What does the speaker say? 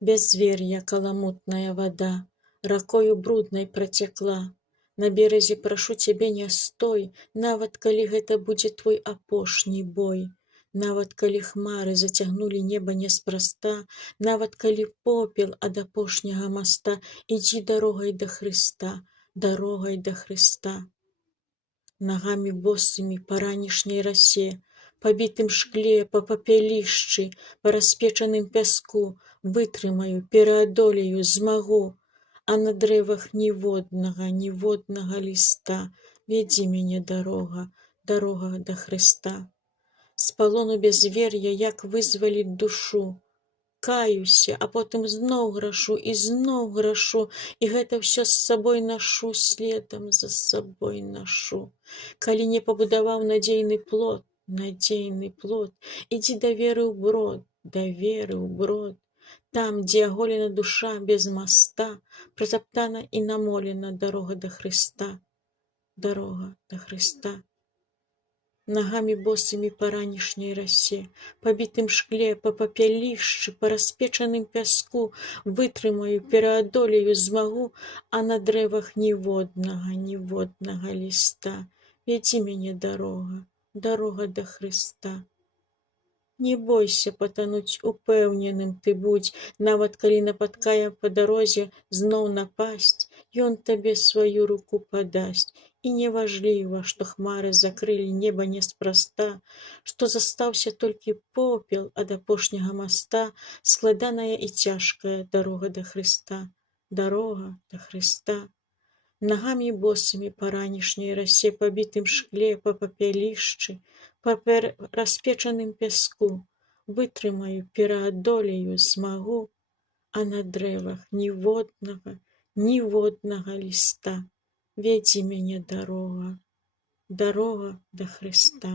Бязвер'я каламутная вада ракою бруднай працякла. На беразе прашу цябе не стой, нават калі гэта будзе твой апошні бой. Нават калі хмары зацягнулі неба неспраста, нават калі попел ад апошняга моста, ідзі дарогай да Хрыста, дарогай да Хрыста. Нагамі босымі па ранішняй расе, па бітым шкле, па папялішчы, па распечаным пяску вытрымаю, пераадолею, змагу, а на дрэвах ніводнага ліста. Вядзі мяне дарога, дарога да Хрыста. З палону бязвер'я як вызваліць душу. Каюся, а потым зноў грашу і зноў грашу, і гэта ўсё з сабой нашу, следам за сабой нашу. Калі не пабудаваў надзейны плот, ідзі да веры ў брод, да веры ў брод. Там, дзе аголена душа без моста, пратаптана і намолена дарога да Хрыста, дарога да Хрыста. Нагамі босымі па ранішняй расе, па бітым шкле, па папялішчы, па распечаным пяску вытрымаю, пераадолею, змагу, а на дрэвах ніводнага ліста. Вядзі мяне дарога, дарога да Хрыста. Не бойся патануць, упэўненым ты будзь, нават калі напаткае па дарозе зноў напасць, ён табе сваю руку падасць. І неважліва, што хмары закрылі неба неспраста, што застаўся толькі попел ад апошняга моста, складаная і цяжкая дарога да Хрыста, дарога да Хрыста. Нагамі босымі па ранішняй расе, па бітым шкле, па папялішчы, па распечаным пяску вытрымаю, пераадолею, змагу, а на дрэвах ніводнага ліста. Вядзі мяне дарога, дарога да Хрыста.